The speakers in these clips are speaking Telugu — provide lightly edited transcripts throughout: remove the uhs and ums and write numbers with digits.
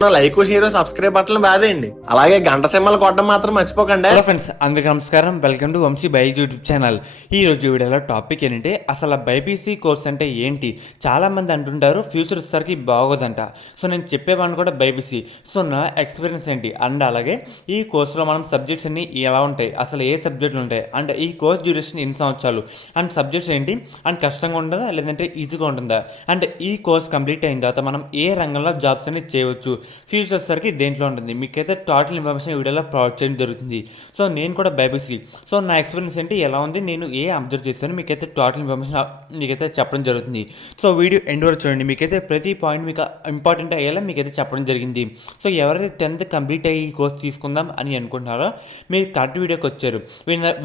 లైక్ షేర్ సబ్స్క్రైబ్ బటన్ బాదేయండి. అలాగే గంట సింబల్ కొట్టడం మాత్రం మర్చిపోకండి. హలో ఫ్రెండ్స్, అందరికీ నమస్కారం. వెల్కమ్ టు వంశీ బైజ్ యూట్యూబ్ ఛానల్. ఈ రోజు వీడియోలో టాపిక్ ఏంటంటే అసలు బైపీసీ కోర్స్ అంటే ఏంటి. చాలామంది అంటుంటారు ఫ్యూచర్ వచ్చేసరికి బాగోదంట. సో నేను చెప్పేవాడిని కూడా బైపీసీ. సో నా ఎక్స్పీరియన్స్ ఏంటి అండ్ అలాగే ఈ కోర్సులో మనం సబ్జెక్ట్స్ అన్ని ఎలా ఉంటాయి, అసలు ఏ సబ్జెక్టులు ఉంటాయి అండ్ ఈ కోర్స్ డ్యూరేషన్ ఎన్ని సంవత్సరాలు అండ్ సబ్జెక్ట్స్ ఏంటి అండ్ కష్టంగా ఉంటుందా లేదంటే ఈజీగా ఉంటుందా అండ్ ఈ కోర్స్ కంప్లీట్ అయిన తర్వాత మనం ఏ రంగంలో జాబ్స్ అనేది చేయవచ్చు, ఫ్యూచర్ సరికి దేంట్లో ఉంటుంది, మీకైతే టోటల్ ఇన్ఫర్మేషన్ వీడియోలో ప్రొవైడ్ చేయడం జరుగుతుంది. సో నేను కూడా బైపీసీ. సో నా ఎక్స్పీరియన్స్ ఏంటి, ఎలా ఉంది, నేను ఏ అబ్జర్వ్ చేస్తాను, మీకైతే టోటల్ ఇన్ఫర్మేషన్ మీకైతే చెప్పడం జరుగుతుంది. సో వీడియో ఎండ్ వరకు చూడండి, మీకైతే ప్రతి పాయింట్ మీకు ఇంపార్టెంట్ అయ్యేలా మీకైతే చెప్పడం జరిగింది. సో ఎవరైతే 10th కంప్లీట్ అయ్యి ఈ కోర్స్ తీసుకుందాం అని అనుకుంటున్నారో మీరు కరెక్ట్ వీడియోకి వచ్చారు.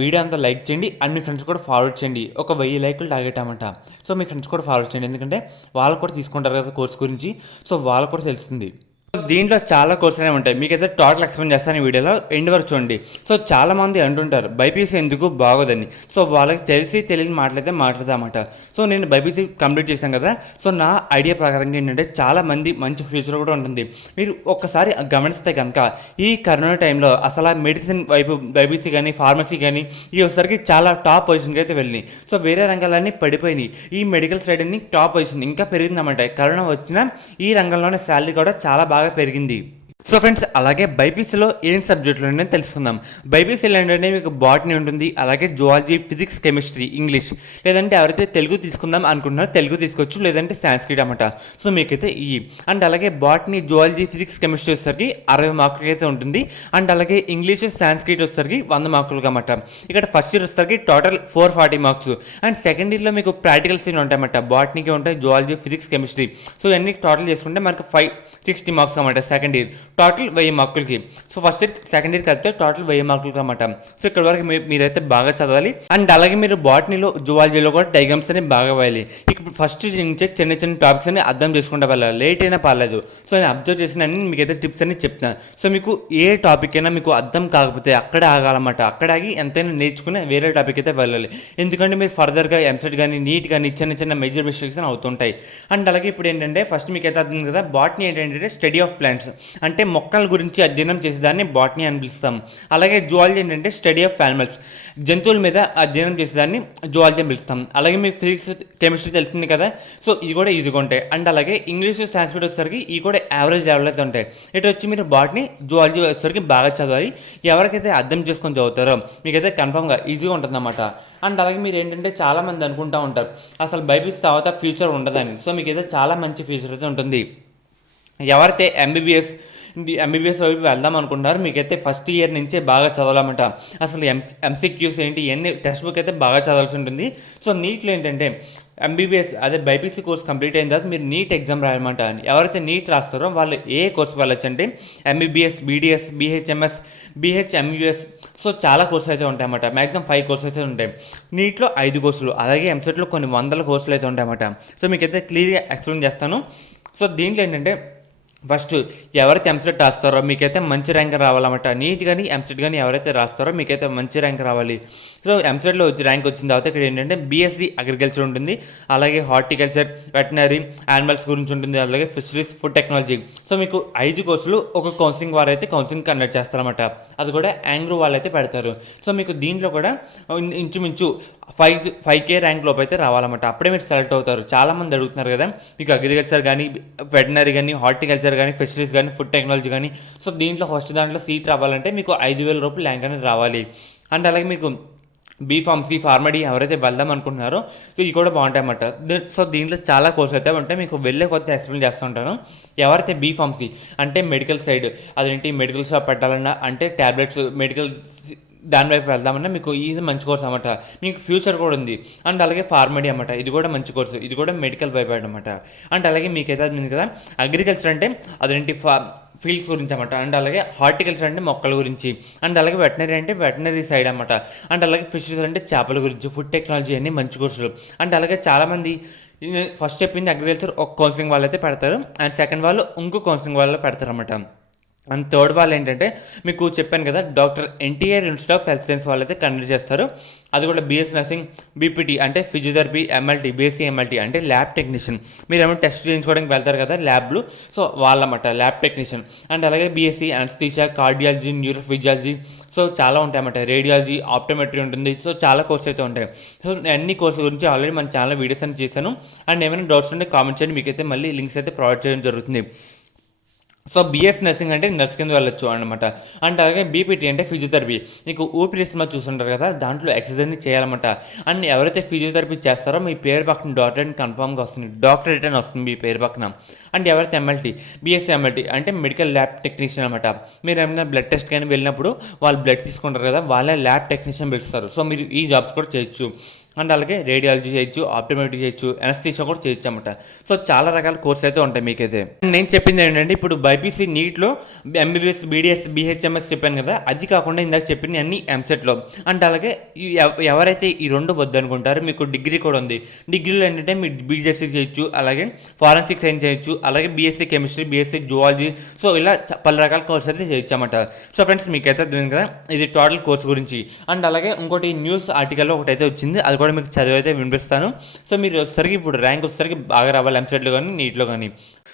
వీడియో అంతా లైక్ చేయండి అండ్ మీ ఫ్రెండ్స్ కూడా ఫార్వర్డ్ చేయండి. ఒక 1000 లైకులు టార్గెట్ అన్నమాట. సో మీ ఫ్రెండ్స్ కూడా ఫార్వర్డ్ చేయండి, ఎందుకంటే వాళ్ళు కూడా తీసుకుంటారు కదా కోర్స్ గురించి. సో వాళ్ళకు కూడా తెలుస్తుంది. దీంట్లో చాలా కోర్సులు ఉంటాయి, మీకైతే టోటల్ ఎక్స్ప్లెయిన్ చేస్తాను ఈ వీడియోలో, ఎండ్ వరకు చూడండి. సో చాలామంది అంటుంటారు బైపీసీ ఎందుకు బాగోదని. సో వాళ్ళకి తెలియని మాట్లాడదామట. సో నేను బైపీసీ కంప్లీట్ చేశాను కదా. సో నా ఐడియా ప్రకారంగా ఏంటంటే చాలామంది మంచి ఫ్యూచర్ కూడా ఉంటుంది. మీరు ఒక్కసారి గమనిస్తే కనుక ఈ కరోనా టైంలో అసలు మెడిసిన్ వైపు బైపీసీ కానీ ఫార్మసీ కానీ ఈ ఒకసారికి చాలా టాప్ పొజిషన్కి అయితే వెళ్ళినాయి. సో వేరే రంగాలన్నీ పడిపోయినాయి. ఈ మెడికల్ సైడ్ అన్ని టాప్ పొజిషన్ ఇంకా పెరిగిందన్నమాట. కరోనా వచ్చిన ఈ రంగంలోనే శాలరీ కూడా చాలా బాగా పెరిగింది. సో ఫ్రెండ్స్, అలాగే బైపీసీలో ఏం సబ్జెక్టులు ఉన్నాయని తెలుసుకుందాం. బైపీసీలో ఏంటంటే మీకు బాటనీ ఉంటుంది, అలాగే జువాలజీ, ఫిజిక్స్, కెమిస్ట్రీ, ఇంగ్లీష్, లేదంటే ఎవరైతే తెలుగు తీసుకుందాం అనుకుంటున్నారో తెలుగు తీసుకోవచ్చు, లేదంటే సాంస్క్రిట్ అన్నమాట. సో మీకైతే ఈ అండ్ అలాగే బాటనీ, జువాలజీ, ఫిజిక్స్, కెమిస్ట్రీ వచ్చేసరికి 60 మార్కులకి అయితే ఉంటుంది. అండ్ అలాగే ఇంగ్లీష్, సాంస్క్రిట్ వచ్చేసరికి 100 మార్కులుగా అన్నమాట. ఇక్కడ ఫస్ట్ ఇయర్ వచ్చేసరికి టోటల్ 440 మార్క్స్. అండ్ సెకండ్ ఇయర్లో మీకు ప్రాక్టికల్స్ ఉంటాయన్నమాట. బాటనీకి ఉంటాయి, జువాలజీ, ఫిజిక్స్, కెమిస్ట్రీ. సో ఇవన్నీ టోటల్ చేసుకుంటే మనకు 560 మార్క్స్ అన్నమాట సెకండ్ ఇయర్. టోటల్ 1000 మార్కులకి. So first year second year కలిపితే టోటల్ 1000 మార్కులకి అన్నమాట. సో ఇక్కడ వరకు మీరైతే బాగా చదవాలి. అండ్ అలాగే మీరు బాటనీలో, జువాలజీలో కూడా డయాగ్రామ్స్ అనేవి బాగా వేయాలి. ఇప్పుడు ఫస్ట్ నుంచే చిన్న చిన్న టాపిక్స్ అని అర్థం చేసుకుంటే వెళ్ళాలి, లేట్ అయినా పర్లేదు. సో నేను అబ్జర్వ్ చేసిన అన్ని మీకైతే టిప్స్ అన్ని చెప్తాను. సో మీకు ఏ టాపిక్ అయినా మీకు అర్థం కాకపోతే అక్కడే ఆగాలన్నమాట. అక్కడ ఆగి ఎంతైనా నేర్చుకుని వేరే టాపిక్ అయితే వెళ్ళాలి. ఎందుకంటే మీరు ఫర్దర్గా ఎంసెట్ కానీ నీట్ కానీ చిన్న చిన్న మేజర్ మిస్టేక్స్ అని అవుతుంటాయి. అండ్ అలాగే ఇప్పుడు ఏంటంటే ఫస్ట్ మీకు అయితే అర్థం కదా, బాటనీ ఏంటంటే స్టడీ ఆఫ్ ప్లాంట్స్, అంటే మొక్కల గురించి అధ్యయనం చేసేదాన్ని బాటనీ అని పిలుస్తాం. అలాగే జువాలజీ ఏంటంటే స్టడీ ఆఫ్ యానిమల్స్, జంతువుల మీద అధ్యయనం చేసేదాన్ని జువాలజీ అని పిలుస్తాం. అలాగే మీకు ఫిజిక్స్, కెమిస్ట్రీ తెలిసింది కదా. సో ఇది కూడా ఈజీగా ఉంటాయి. అండ్ అలాగే ఇంగ్లీష్, సాంస్క్రిట్ వచ్చేసరికి ఇవి కూడా యావరేజ్ లెవెల్ అయితే ఉంటాయి. ఇటు వచ్చి మీరు బాటనీ, జువాలజీ వచ్చేసరికి బాగా చదవాలి. ఎవరికైతే అర్థం చేసుకొని చదువుతారో మీకైతే కన్ఫామ్గా ఈజీగా ఉంటుంది అన్నమాట. అండ్ అలాగే మీరు ఏంటంటే చాలామంది అనుకుంటూ ఉంటారు అసలు బైపీసీ తర్వాత ఫ్యూచర్ ఉండదని. సో మీకైతే చాలా మంచి ఫ్యూచర్ అయితే ఉంటుంది. ఎవరైతే ఎంబీబీఎస్ వైపు వెళ్దాం అనుకుంటున్నారు మీకైతే ఫస్ట్ ఇయర్ నుంచే బాగా చదవాలన్నమాట. అసలు ఎంసీక్యూస్ ఏంటి ఇవన్నీ టెక్స్ట్ బుక్ అయితే బాగా చదవాల్సి ఉంటుంది. సో నీట్లో ఏంటంటే ఎంబీబీఎస్ అదే బైపీసీ కోర్స్ కంప్లీట్ అయిన తర్వాత మీరు నీట్ ఎగ్జామ్ రాయమంట. ఎవరైతే నీట్ రాస్తారో వాళ్ళు ఏ కోర్సు వెళ్ళొచ్చు అంటే ఎంబీబీఎస్, బీడీఎస్, బీహెచ్ఎంఎస్, బీహెచ్ఎంయూఎస్. సో చాలా కోర్సులు అయితే ఉంటాయన్నమాట. మ్యాక్సిమం 5 కోర్సులు అయితే ఉంటాయి. నీట్లో 5 కోర్సులు, అలాగే ఎంసెట్లో కొన్ని వందల కోర్సులు అయితే ఉంటాయన్నమాట. సో మీకైతే క్లియర్గా ఎక్స్ప్లెయిన్ చేస్తాను. సో దీంట్లో ఏంటంటే ఫస్ట్ ఎవరైతే ఎంసెట్ రాస్తారో మీకైతే మంచి ర్యాంక్ రావాలన్నమాట. నీట్ కానీ ఎంసెట్ కానీ ఎవరైతే రాస్తారో మీకైతే మంచి ర్యాంక్ రావాలి. సో ఎంసెట్లో ర్యాంక్ వచ్చిన తర్వాత ఇక్కడ ఏంటంటే బీఎస్సీ అగ్రికల్చర్ ఉంటుంది, అలాగే హార్టికల్చర్, వెటనరీ, యానిమల్స్ గురించి ఉంటుంది, అలాగే ఫిషరీస్, ఫుడ్ టెక్నాలజీ. సో మీకు 5 కోర్సులు ఒక కౌన్సిలింగ్ వారు అయితే కౌన్సిలింగ్ కండక్ట్ చేస్తారన్నమాట. అది కూడా యాంగ్రూ వాళ్ళు అయితే పెడతారు. సో మీకు దీంట్లో కూడా ఇంచుమించు 5K ర్యాంక్ లోపు అయితే రావాలన్నమాట. అప్పుడే మీరు సెలెక్ట్ అవుతారు. చాలామంది అడుగుతున్నారు కదా, మీకు అగ్రికల్చర్ కానీ, వెటనరీ కానీ, హార్టికల్చర్ కానీ, ఫిషరీస్ కానీ, ఫుడ్ టెక్నాలజీ కానీ. సో దీంట్లో ఫస్ట్ దాంట్లో సీట్ రావాలంటే మీకు 5,000 రూపాయలు ర్యాంక్ అనేది రావాలి. అండ్ అలాగే మీకు బీఫార్మసీ, ఫార్మడీ ఎవరైతే వెళ్దాం అనుకుంటున్నారో సో ఇవి కూడా బాగుంటాయి అన్నమాట. సో దీంట్లో చాలా కోర్సులు అయితే ఉంటాయి, మీకు వెళ్ళే కొత్త ఎక్స్ప్లెయిన్ చేస్తూ ఉంటాను. ఎవరైతే బీఫార్మసీ అంటే మెడికల్ సైడ్, అదేంటి మెడికల్ షాప్ పెట్టాలన్నా అంటే ట్యాబ్లెట్స్, మెడికల్ దాని వైపు వెళ్దామన్నా మీకు ఇది మంచి కోర్స్ అన్నమాట. మీకు ఫ్యూచర్ కూడా ఉంది. అండ్ అలాగే ఫార్మడీ అన్నమాట, ఇది కూడా మంచి కోర్సు, ఇది కూడా మెడికల్ వైపు అనమాట. అండ్ అలాగే మీకైతే అది కదా అగ్రికల్చర్ అంటే అదేంటి ఫీల్డ్స్ గురించి అన్నమాట. అండ్ అలాగే హార్టికల్చర్ అంటే మొక్కల గురించి. అండ్ అలాగే వెటనరీ అంటే వెటనరీ సైడ్ అన్నమాట. అండ్ అలాగే ఫిషరీస్ అంటే చేపల గురించి, ఫుడ్ టెక్నాలజీ అన్ని మంచి కోర్సులు. అండ్ అలాగే చాలామంది ఫస్ట్ చెప్పింది అగ్రికల్చర్ ఒక కౌన్సిలింగ్ వాళ్ళు అయితే పెడతారు, అండ్ సెకండ్ వాళ్ళు ఇంకో కౌన్సిలింగ్ వాళ్ళు పెడతారు అన్నమాట. అండ్ థర్డ్ వాళ్ళు ఏంటంటే మీకు చెప్పాను కదా, doctor NTR institute of health science వాళ్ళైతే కండక్ట్ చేస్తారు. అది కూడా బీఎస్ నర్సింగ్ బీపీటీ అంటే ఫిజియోథెరపీ, ఎంఎల్టీ, బీఎస్సీ ఎంఎల్టీ అంటే ల్యాబ్ టెక్నీషియన్. మీరు ఏమైనా టెస్ట్ చేయించుకోవడానికి వెళ్తారు కదా ల్యాబ్లు, సో వాళ్ళమాట ల్యాబ్ టెక్నీషియన్. అండ్ అలాగే BSc anaesthesia, cardiology, neurophysiology, so చాలా ఉంటాయన్నమాట. రేడియాలజీ, ఆప్టోమెట్రీ ఉంటుంది. సో చాలా కోర్స్ అయితే ఉంటాయి. సో అన్ని కోర్సుల గురించి ఆల్రెడీ మన ఛానల్ వీడియోస్ అని చేశాను. అండ్ ఏమైనా డౌట్స్ ఉంటే కామెంట్ చేయండి, మీకైతే మళ్ళీ లింక్స్ అయితే ప్రొవైడ్ చేయడం జరుగుతుంది. సో బీఎస్ నర్సింగ్ అంటే నర్స్ కింద వెళ్ళొచ్చు అనమాట. అండ్ అలాగే బీపీటీ అంటే ఫిజియోథెరపీ. మీకు ఊపిరి సినిమా చూస్తుంటారు కదా, దాంట్లో ఎక్సర్సైజ్ని చేయాలన్నమాట. అండ్ ఎవరైతే ఫిజియోథెరపీ చేస్తారో మీ పేరు పక్కన డాక్టర్ అని కన్ఫామ్గా వస్తుంది, డాక్టరేట్ అని వస్తుంది మీ పేరు పక్కన. అండ్ ఎవరైతే ఎంఎల్టీ, బీఎస్సీ ఎంఎల్టీ అంటే మెడికల్ ల్యాబ్ టెక్నీషియన్ అనమాట. మీరు ఏమైనా బ్లడ్ టెస్ట్ కానీ వెళ్ళినప్పుడు వాళ్ళు బ్లడ్ తీసుకుంటారు కదా, వాళ్ళే ల్యాబ్ టెక్నీషియన్ పిలుస్తారు. సో మీరు ఈ జాబ్స్ కూడా చేయొచ్చు. అండ్ అలాగే రేడియాలజీ చేయొచ్చు, ఆప్టోమెట్రీ చేయొచ్చు, ఎనస్థీషియా కూడా చేయొచ్చు అనమాట. సో చాలా రకాల కోర్సులు అయితే ఉంటాయి మీకైతే. నేను చెప్పింది ఏంటంటే ఇప్పుడు బైపీసీ నీట్లో ఎంబీబీఎస్, బీడీఎస్, బీహెచ్ఎంఎస్ చెప్పాను కదా, అది కాకుండా ఇందాక చెప్పిన అన్ని ఎంసెట్లో. అండ్ అలాగే ఎవరైతే ఈ రెండు వద్దనుకుంటారో మీకు డిగ్రీ కూడా ఉంది. డిగ్రీలో ఏంటంటే మీరు బీజెడ్సీ చేయొచ్చు, అలాగే ఫారెన్సిక్ సైన్స్ చేయొచ్చు, అలాగే BSc chemistry, BSc zoology, so ఇలా పలు రకాల కోర్స్ అయితే చేయొచ్చు అన్నమాట. సో ఫ్రెండ్స్ మీకైతే అర్థమైంది కదా ఇది టోటల్ కోర్స్ గురించి. అండ్ అలాగే ఇంకోటి న్యూస్ ఆర్టికల్లో ఒకటైతే వచ్చింది, అది కూడా మీకు చదివైతే వినిపిస్తాను. సో మీరు వచ్చేసరికి ఇప్పుడు ర్యాంక్ వచ్చేసరికి బాగా రావాలి ఎంసెట్లో కానీ నీట్లో కానీ.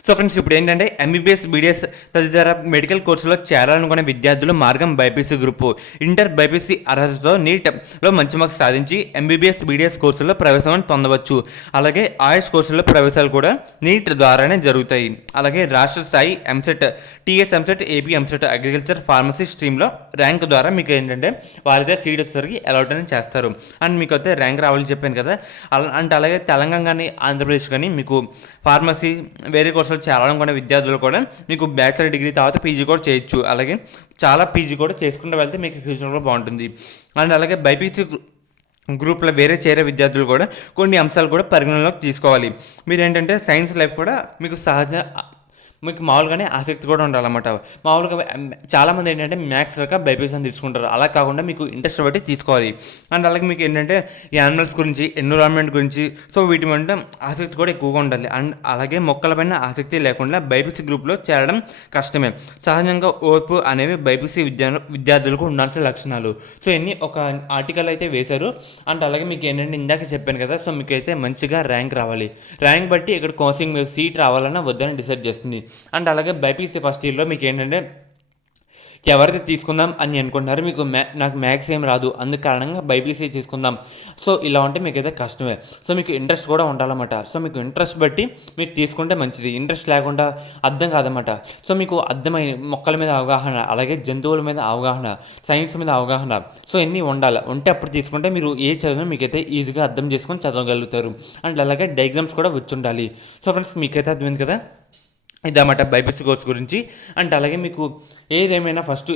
సో ఫ్రెండ్స్ ఇప్పుడు ఏంటంటే ఎంబీబీఎస్, బీడీఎస్ తదితర మెడికల్ కోర్సులో చేరాలనుకునే విద్యార్థులు మార్గం బైపీసీ గ్రూపు. ఇంటర్ బైపీసీ అర్హతతో నీట్లో మంచి మార్క్స్ సాధించి ఎంబీబీఎస్, బీడీఎస్ కోర్సుల్లో ప్రవేశం పొందవచ్చు. అలాగే ఆయుష్ కోర్సుల్లో ప్రవేశాలు కూడా నీట్ ద్వారానే జరుగుతాయి. అలాగే రాష్ట్ర స్థాయి EAMCET, TS EAMCET, AP EAMCET, agriculture, pharmacy స్ట్రీమ్లో ర్యాంక్ ద్వారా మీకు ఏంటంటే వాళ్ళైతే సీట్ వచ్చేసరికి అలాట్ అని చేస్తారు. అండ్ మీకు అయితే ర్యాంక్ రావాలని చెప్పాను కదా. అంటే అలాగే తెలంగాణ కానీ ఆంధ్రప్రదేశ్ కానీ మీకు ఫార్మసీ వేరే కోర్సులు చేరాలనుకునే విద్యార్థులు కూడా మీకు బ్యాచిలర్ డిగ్రీ తర్వాత పీజీ కూడా చేయొచ్చు. అలాగే చాలా పీజీ కూడా చేసుకుంటూ వెళ్తే మీకు ఫ్యూచర్ కూడా బాగుంటుంది. అండ్ అలాగే బైపీసీ గ్రూప్లో వేరే చేరే విద్యార్థులు కూడా కొన్ని అంశాలు కూడా పరిగణనలోకి తీసుకోవాలి. మీరు ఏంటంటే సైన్స్ లైఫ్ కూడా మీకు మీకు మామూలుగానే ఆసక్తి కూడా ఉండాలన్నమాట. మామూలుగా చాలామంది ఏంటంటే మ్యాథ్స్ రక బైపీసీ అని తీసుకుంటారు, అలా కాకుండా మీకు ఇంట్రెస్ట్ బట్టి తీసుకోవాలి. అండ్ అలాగే మీకు ఏంటంటే ఈ యానిమల్స్ గురించి, ఎన్విరాన్మెంట్ గురించి, సో వీటి మీద ఆసక్తి కూడా ఎక్కువగా ఉండాలి. అండ్ అలాగే మొక్కలపైన ఆసక్తి లేకుండా బైపీసీ గ్రూప్లో చేరడం కష్టమే. సహజంగా ఓర్పు అనేవి బైపీసీ విద్యార్థులకు ఉండాల్సిన లక్షణాలు. సో ఇన్ని ఒక ఆర్టికల్ అయితే వేశారు. అండ్ అలాగే మీకు ఏంటంటే ఇందాక చెప్పాను కదా, సో మీకు అయితే మంచిగా ర్యాంక్ రావాలి. ర్యాంక్ బట్టి ఇక్కడ కౌన్సిలింగ్ మీకు సీట్ రావాలన్నా వద్దని డిసైడ్ చేస్తుంది. అండ్ అలాగే బైపీసీ ఫస్ట్ ఇయర్లో మీకు ఏంటంటే ఎవరైతే తీసుకుందాం అని అనుకుంటున్నారో మీకు నాకు మ్యాథ్స్ ఏం రాదు, అందుకు కారణంగా బైపీసీ తీసుకుందాం, సో ఇలా ఉంటే మీకైతే కష్టమే. సో మీకు ఇంట్రెస్ట్ కూడా ఉండాలన్నమాట. సో మీకు ఇంట్రెస్ట్ బట్టి మీరు తీసుకుంటే మంచిది. ఇంట్రెస్ట్ లేకుండా అర్థం కాదన్నమాట. సో మీకు అర్థమైన మొక్కల మీద అవగాహన, అలాగే జంతువుల మీద అవగాహన, సైన్స్ మీద అవగాహన, సో ఇన్ని ఉండాలి. ఉంటే అప్పుడు తీసుకుంటే మీరు ఏ చదివినా మీకైతే ఈజీగా అర్థం చేసుకొని చదవగలుగుతారు. అండ్ అలాగే డయాగ్రామ్స్ కూడా వచ్చి ఉండాలి. సో ఫ్రెండ్స్ మీకైతే అర్థమైంది కదా ఇదన్నమాట బైపీసీ కోర్స్ గురించి. అండ్ అలాగే మీకు ఏదేమైనా ఫస్ట్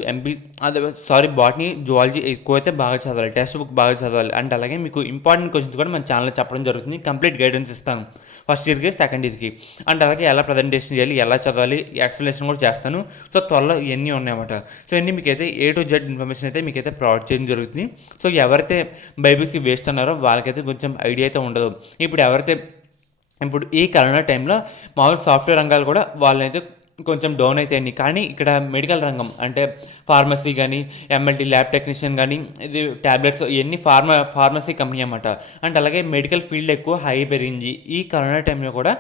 బాటనీ, జువాలజీ ఎక్కువైతే బాగా చదవాలి, టెక్స్ట్ బుక్ బాగా చదవాలి. అండ్ అలాగే మీకు ఇంపార్టెంట్ క్వశ్చన్స్ కూడా మన ఛానల్లో చెప్పడం జరుగుతుంది, కంప్లీట్ గైడెన్స్ ఇస్తాను ఫస్ట్ ఇయర్కి, సెకండ్ ఇయర్కి. అండ్ అలాగే ఎలా ప్రజెంటేషన్ చేయాలి, ఎలా చదవాలి, ఎక్స్ప్లెనేషన్ కూడా చేస్తాను. సో త్వరలో ఇవన్నీ ఉన్నాయన్నమాట. సో ఇవన్నీ మీకైతే A to Z ఇన్ఫర్మేషన్ అయితే మీకైతే ప్రొవైడ్ చేయడం జరుగుతుంది. సో ఎవరైతే బైపీసీ వేస్ట్ అన్నారో వాళ్ళకైతే కొంచెం ఐడియా అయితే ఉండదు. ఇప్పుడు ఈ కరోనా టైంలో మామూలు సాఫ్ట్వేర్ రంగాలు కూడా వాళ్ళైతే కొంచెం డౌన్ అవుతాయండి. కానీ ఇక్కడ మెడికల్ రంగం అంటే ఫార్మసీ కానీ, ఎంఎల్టీ, ల్యాబ్ టెక్నీషియన్ కానీ, ఇది ట్యాబ్లెట్స్ ఇవన్నీ ఫార్మసీ కంపెనీ అన్నమాట. అండ్ అలాగే మెడికల్ ఫీల్డ్ ఎక్కువ హై పెరిగింది. ఈ కరోనా టైంలో కూడా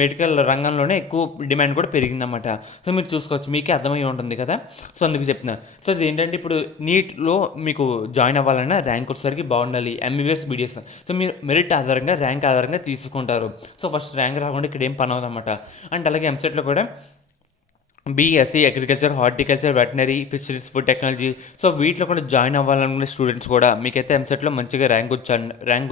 మెడికల్ రంగంలోనే ఎక్కువ డిమాండ్ కూడా పెరిగిందన్నమాట. సో మీరు చూసుకోవచ్చు, మీకే అర్థమై ఉంటుంది కదా. సో అందుకు చెప్తున్నా. సో ఇది ఏంటంటే ఇప్పుడు నీట్లో మీకు జాయిన్ అవ్వాలన్నా ర్యాంక్ వచ్చేసరికి బాగుండాలి, ఎంబీబీఎస్, బీడీఎస్. సో మీరు మెరిట్ ఆధారంగా, ర్యాంక్ ఆధారంగా తీసుకుంటారు. సో ఫస్ట్ ర్యాంక్ రాకుండా ఇక్కడ ఏం పని అవ్వదన్నమాట. అండ్ అలాగే ఎంసెట్లో కూడా BSc agriculture, horticulture, veterinary, fisheries, food technology, so వీటిలో కూడా జాయిన్ అవ్వాలనుకునే స్టూడెంట్స్ కూడా మీకైతే ఎంసెట్లో మంచిగా ర్యాంక్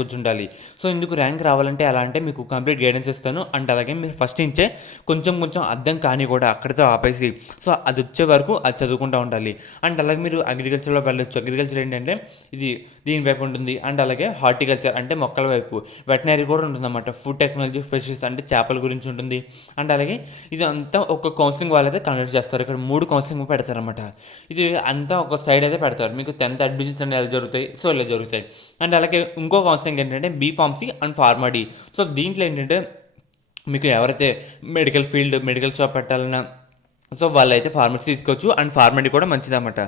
వచ్చి ఉండాలి. సో ఇందుకు ర్యాంక్ రావాలంటే ఎలా అంటే మీకు కంప్లీట్ గైడెన్స్ ఇస్తాను. అండ్ అలాగే మీరు ఫస్ట్ నుంచే కొంచెం అర్థం కానీ కూడా అక్కడితో ఆపేసి సో అది వచ్చే వరకు అది చదువుకుంటూ ఉండాలి. అండ్ అలాగే మీరు అగ్రికల్చర్లో వెళ్ళొచ్చు. అగ్రికల్చర్ ఏంటంటే ఇది దీని వైపు ఉంటుంది. అండ్ అలాగే హార్టికల్చర్ అంటే మొక్కల వైపు, వెటనరీ కూడా ఉంటుందన్నమాట. ఫుడ్ టెక్నాలజీ, ఫిషరీస్ అంటే చేపల గురించి ఉంటుంది. అండ్ అలాగే ఇది అంతా ఒక కౌన్సిలింగ్ వాళ్ళైతే కన్వర్ట్ చేస్తారు. ఇక్కడ 3 కౌన్సిలింగ్ పెడతారన్నమాట. ఇది అంతా ఒక సైడ్ అయితే పెడతారు. మీకు 10th అడ్మిషన్స్ అనేవి ఎలా జరుగుతాయి, సో ఇలా జరుగుతాయి. అండ్ అలాగే ఇంకో కౌన్సిలింగ్ ఏంటంటే బీఫార్మసీ అండ్ ఫార్మడీ. సో దీంట్లో ఏంటంటే మీకు ఎవరైతే మెడికల్ షాప్ పెట్టాలన్నా, సో వాళ్ళైతే ఫార్మసీ తీసుకోవచ్చు అండ్ ఫార్మసీ కూడా మంచిదన్నమాట.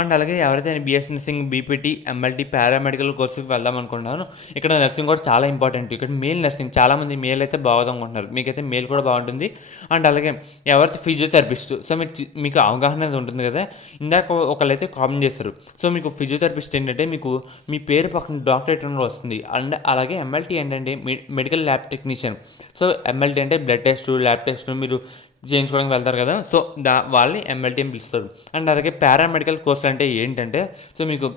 అండ్ అలాగే ఎవరైతే BSc nursing, BPT, MLT, paramedical కోర్సుకి వెళ్దాం అనుకుంటున్నాను, ఇక్కడ నర్సింగ్ కూడా చాలా ఇంపార్టెంట్. ఇక్కడ మేల్ నర్సింగ్ చాలామంది మేల్ అయితే బాగుంది అనుకుంటున్నారు, మీకైతే మేల్ కూడా బాగుంటుంది. అండ్ అలాగే ఎవరైతే ఫిజియోథెరపిస్ట్, సో మీకు అవగాహన అనేది ఉంటుంది కదా, ఇందాక ఒకళ్ళైతే కామెంట్ చేశారు. సో మీకు ఫిజియోథెరపిస్ట్ ఏంటంటే మీకు మీ పేరు పక్కన డాక్టరేట్ అని వస్తుంది. అండ్ అలాగే ఎంఎల్టీ ఏంటంటే medical lab technician. So MLT అంటే బ్లడ్ టెస్ట్, ల్యాబ్ టెస్ట్ మీరు చేయించుకోవడానికి వెళ్తారు కదా, సో వాళ్ళని ఎంఎల్టీ అని పిలుస్తారు. అండ్ అలాగే పారామెడికల్ కోర్సులు అంటే ఏంటంటే, సో మీకు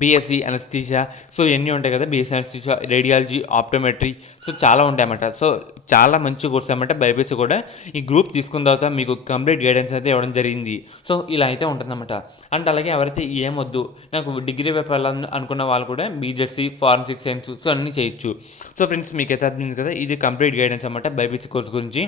బీఎస్సీ అనస్థీషియా, సో ఇవన్నీ ఉంటాయి కదా, BSc anaesthesia, radiology, optometry, so చాలా ఉంటాయన్నమాట. సో చాలా మంచి కోర్స్ అనమాట బైపీసీ కూడా. ఈ గ్రూప్ తీసుకున్న తర్వాత మీకు కంప్లీట్ గైడెన్స్ అయితే ఇవ్వడం జరిగింది. సో ఇలా అయితే ఉంటుందన్నమాట. అండ్ అలాగే ఎవరైతే ఏమొద్దు నాకు డిగ్రీ వైపు వెళ్ళాలని అనుకున్న వాళ్ళు కూడా బీజెడ్సీ, ఫారెన్సిక్ సైన్స్, సో అన్నీ చేయొచ్చు. సో ఫ్రెండ్స్ మీకైతే అర్థమైంది కదా, ఇది కంప్లీట్ గైడెన్స్ అనమాట బైపీసీ కోర్స్ గురించి.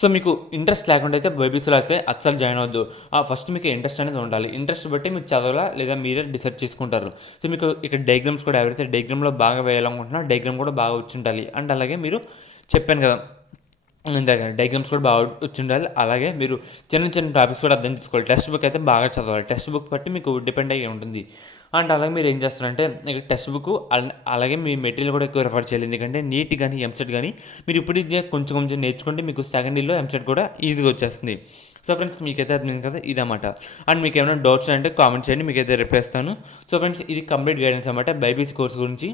సో మీకు ఇంట్రెస్ట్ లేకుండా అయితే బైపీసీలో అయితే అస్సలు జాయిన్ అవ్వద్దు. ఫస్ట్ మీకు ఇంట్రెస్ట్ అనేది ఉండాలి. ఇంట్రెస్ట్ బట్టి మీకు చదవాలా లేదా మీరే డిసైడ్ చేసుకుంటారు. సో మీకు ఇక్కడ డయాగ్రామ్స్ కూడా ఎవరైతే డయాగ్రామ్లో బాగా వేయాలనుకుంటున్నా డయాగ్రామ్ కూడా బాగా వచ్చి ఉండాలి. అండ్ అలాగే మీరు చెప్పాను కదా ఇందాక డయాగ్రామ్స్ కూడా బాగా వచ్చి ఉండాలి. అలాగే మీరు చిన్న చిన్న టాపిక్స్ కూడా అర్థం చేసుకోవాలి. టెక్స్ట్ బుక్ అయితే బాగా చదవాలి. టెక్స్ట్ బుక్ బట్టి మీకు డిపెండ్ అయ్యి ఉంటుంది. అండ్ అలాగే మీరు ఏం చేస్తారంటే ఇక్కడ టెక్స్ట్ బుక్ అలాగే మీ మెటీరియల్ కూడా ఎక్కువ రిఫర్ చేయాలి. ఎందుకంటే నీట్ కానీ ఎంసెట్ కానీ మీరు ఇప్పుడు ఇది కొంచెం కొంచెం నేర్చుకుంటే మీకు సెకండ్ ఇయర్లో ఎంసెట్ కూడా ఈజీగా వచ్చేస్తుంది. సో ఫ్రెండ్స్ మీకైతే అర్థమైంది కదా, ఇదన్నమాట. అండ్ మీకు ఏమైనా డౌట్స్ అంటే కామెంట్ చేయండి, మీకైతే రిప్లై ఇస్తాను. సో ఫ్రెండ్స్ ఇది కంప్లీట్ గైడెన్స్ అన్నమాట బైపీసీ కోర్స్ గురించి.